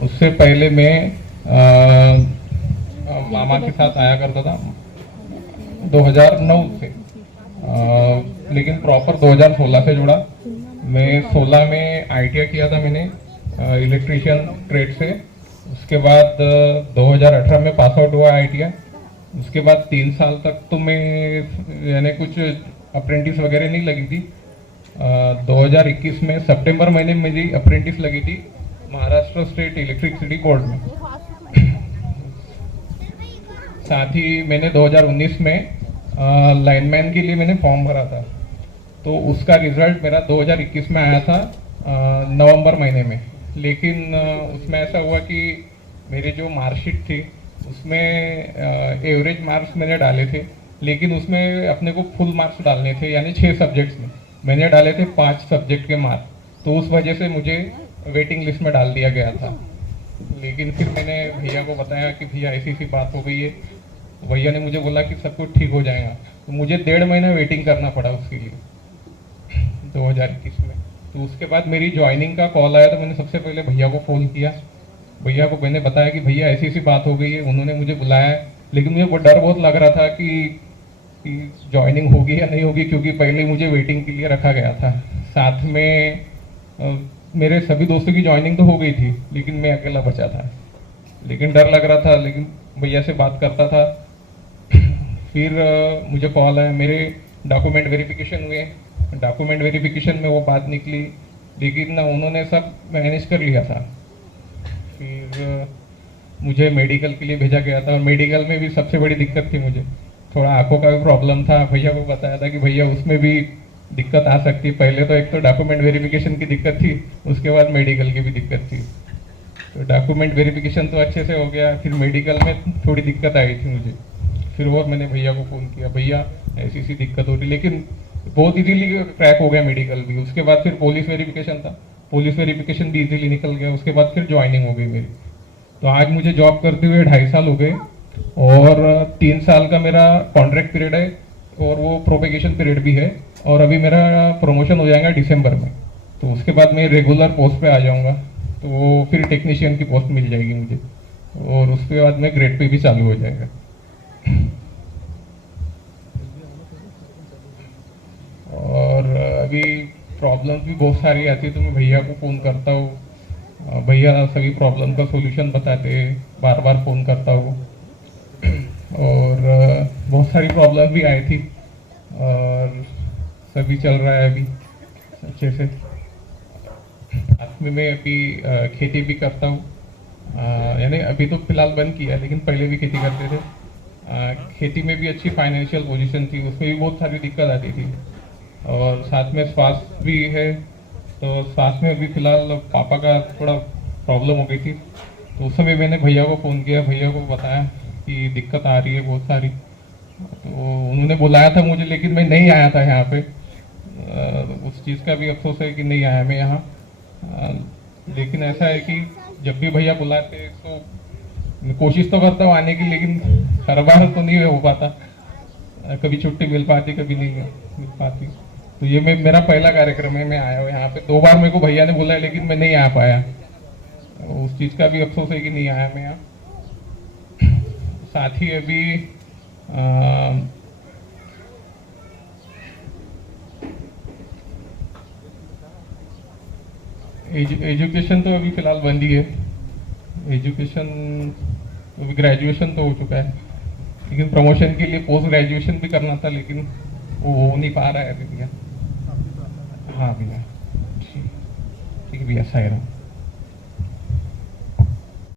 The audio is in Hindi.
उससे पहले मैं मामा के साथ आया करता था 2009 से, लेकिन प्रॉपर 2016 से जुड़ा। मैं 16 में आईटीआई किया था मैंने, इलेक्ट्रिशियन ट्रेड से। उसके बाद 2018 में पास आउट हुआ आईटीआई। उसके बाद 3 साल तक तो मैं यानी कुछ अप्रेंटिस वगैरह नहीं लगी थी। 2021 में सितंबर महीने में मेरी अप्रेंटिस लगी थी महाराष्ट्र स्टेट इलेक्ट्रिसिटी बोर्ड में। साथ ही मैंने 2019 में लाइनमैन के लिए मैंने फॉर्म भरा था, तो उसका रिजल्ट मेरा 2021 में आया था नवंबर महीने में। लेकिन उसमें ऐसा हुआ कि मेरे जो मार्कशीट थी उसमें एवरेज मार्क्स मैंने डाले थे, लेकिन उसमें अपने को फुल मार्क्स डालने थे, यानी 6 सब्जेक्ट्स में मैंने डाले थे 5 सब्जेक्ट के मार्क्स। तो उस वजह से मुझे वेटिंग लिस्ट में डाल दिया गया था। लेकिन फिर मैंने भैया को बताया कि भैया ऐसी ऐसी बात हो गई है। भैया ने मुझे बोला कि सब कुछ ठीक हो जाएगा, तो मुझे 1.5 महीना वेटिंग करना पड़ा उसके लिए 2021 में। तो उसके बाद मेरी ज्वाइनिंग का कॉल आया, तो मैंने सबसे पहले भैया को फ़ोन किया। भैया को मैंने बताया कि भैया ऐसी ऐसी बात हो गई है। उन्होंने मुझे बुलाया, लेकिन मुझे वो डर बहुत लग रहा था कि ज्वाइनिंग होगी या नहीं होगी, क्योंकि पहले मुझे वेटिंग के लिए रखा गया था। साथ में मेरे सभी दोस्तों की ज्वाइनिंग तो हो गई थी, लेकिन मैं अकेला बचा था। लेकिन डर लग रहा था, लेकिन भैया से बात करता था। फिर मुझे कॉल आया, मेरे डॉक्यूमेंट वेरिफिकेशन हुए। डॉक्यूमेंट वेरिफिकेशन में वो बात निकली, लेकिन उन्होंने सब मैनेज कर लिया था। फिर मुझे मेडिकल के लिए भेजा गया था, और मेडिकल में भी सबसे बड़ी दिक्कत थी मुझे, थोड़ा आंखों का भी प्रॉब्लम था। भैया को बताया था कि भैया उसमें भी दिक्कत आ सकती है। पहले तो एक तो डॉक्यूमेंट वेरिफिकेशन की दिक्कत थी, उसके बाद मेडिकल की भी दिक्कत थी। तो डॉक्यूमेंट वेरिफिकेशन तो अच्छे से हो गया, फिर मेडिकल में थोड़ी दिक्कत आई थी मुझे। फिर वो मैंने भैया को फ़ोन किया, भैया ऐसी ऐसी दिक्कत हो रही, लेकिन बहुत इजीली क्रैक हो गया मेडिकल भी। उसके बाद फिर पुलिस वेरिफिकेशन था, पुलिस वेरिफिकेशन भी इजीली निकल गया। उसके बाद फिर ज्वाइनिंग हो गई मेरी। तो आज मुझे जॉब करते हुए 2.5 साल हो गए, और 3 साल का मेरा कॉन्ट्रैक्ट पीरियड है, और वो प्रोपेगेशन पीरियड भी है। और अभी मेरा प्रमोशन हो जाएगा दिसंबर में, तो उसके बाद मैं रेगुलर पोस्ट पे आ जाऊंगा। तो वो फिर टेक्नीशियन की पोस्ट मिल जाएगी मुझे, और उसके बाद में ग्रेड पे भी चालू हो जाएगा। और अभी प्रॉब्लम्स भी बहुत सारी आती है, तो मैं भैया को फ़ोन करता हूँ। भैया सभी प्रॉब्लम का सॉल्यूशन बताते हैं, बार बार फ़ोन करता हूँ। और बहुत सारी प्रॉब्लम भी आई थी, और सभी चल रहा है अभी अच्छे से। साथ में मैं अभी खेती भी करता हूँ, यानी अभी तो फिलहाल बंद किया, लेकिन पहले भी खेती करते थे। खेती में भी अच्छी फाइनेंशियल पोजीशन थी, उसमें भी बहुत सारी दिक्कत आती थी। और साथ में स्वास्थ्य भी है, तो स्वास्थ्य में भी फिलहाल पापा का थोड़ा प्रॉब्लम हो गई थी। तो उस समय मैंने भैया को फ़ोन किया, भैया को बताया कि दिक्कत आ रही है बहुत सारी। तो उन्होंने बुलाया था मुझे, लेकिन मैं नहीं आया था यहाँ पे। उस चीज़ का भी अफसोस है कि नहीं आया मैं यहाँ। लेकिन ऐसा है कि जब भी भैया बुलाते हैं तो मैं कोशिश तो करता हूँ आने की, लेकिन हर बार तो नहीं हो पाता। कभी छुट्टी मिल पाती, कभी नहीं मिल पाती। तो ये मेरा पहला कार्यक्रम है, मैं आया हूँ यहाँ पे। 2 बार मेरे को भैया ने बुलाया, लेकिन मैं नहीं आ पाया। उस चीज़ का भी अफसोस है कि नहीं आया मैं यहाँ। साथ ही अभी एजुकेशन तो अभी फिलहाल बंद ही है। एजुकेशन अभी ग्रेजुएशन तो हो चुका है, लेकिन प्रमोशन के लिए पोस्ट ग्रेजुएशन भी करना था, लेकिन वो हो नहीं पा रहा है अभी भैया। हाँ भैया, ठीक है भैया, सायरा।